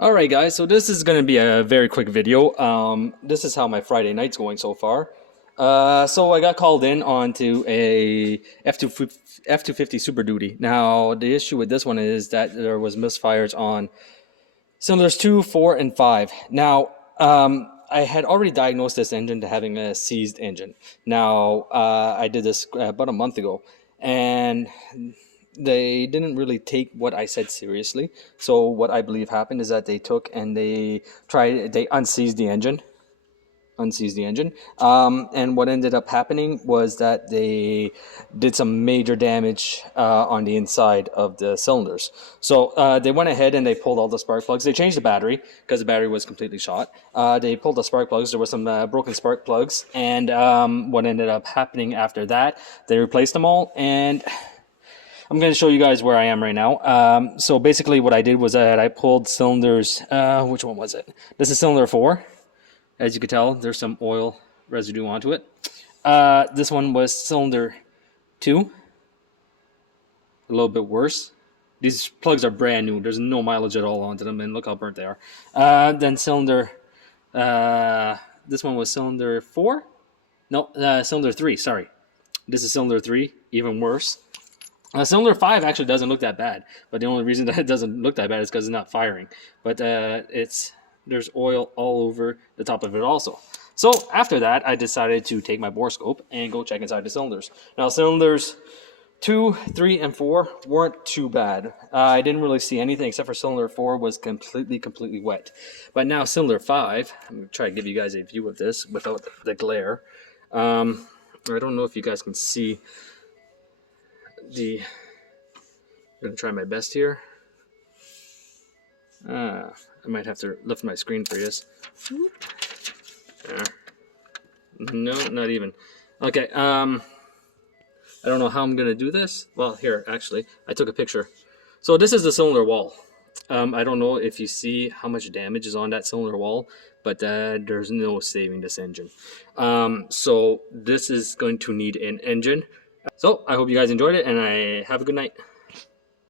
Alright guys, so this is going to be a very quick video. This is how my Friday night's going so far. So I got called in onto a F250 Super Duty. Now the issue with this one is that there was misfires on cylinders 2, 4, and 5. Now I had already diagnosed this engine to having a seized engine. Now I did this about a month ago, and they didn't really take what I said seriously. So what I believe happened is that they took and they unseized the engine. And what ended up happening was that they did some major damage on the inside of the cylinders. So they went ahead and they pulled all the spark plugs. They changed the battery because the battery was completely shot. They pulled the spark plugs. There were some broken spark plugs, and what ended up happening after that, they replaced them all. And I'm going to show you guys where I am right now. So basically what I did was that I pulled cylinders, which one was it? This is cylinder 4. As you can tell, there's some oil residue onto it. This one was cylinder 2. A little bit worse. These plugs are brand new. There's no mileage at all onto them, and look how burnt they are. Then cylinder, this one was cylinder 4. No, cylinder 3, sorry. This is cylinder 3, even worse. Cylinder 5 actually doesn't look that bad, but the only reason that it doesn't look that bad is because it's not firing. But there's oil all over the top of it also. So after that, I decided to take my bore scope and go check inside the cylinders. Now cylinders 2, 3, and 4 weren't too bad. I didn't really see anything except for cylinder 4 was completely wet. But now cylinder 5, I'm going to try to give you guys a view of this without the glare. I don't know if you guys can see I'm going to try my best here. I might have to lift my screen for you. No, not even. Okay, I don't know how I'm going to do this. Well, here, actually, I took a picture. So this is the cylinder wall. I don't know if you see how much damage is on that cylinder wall, but there's no saving this engine. So this is going to need an engine. So I hope you guys enjoyed it, and I have a good night.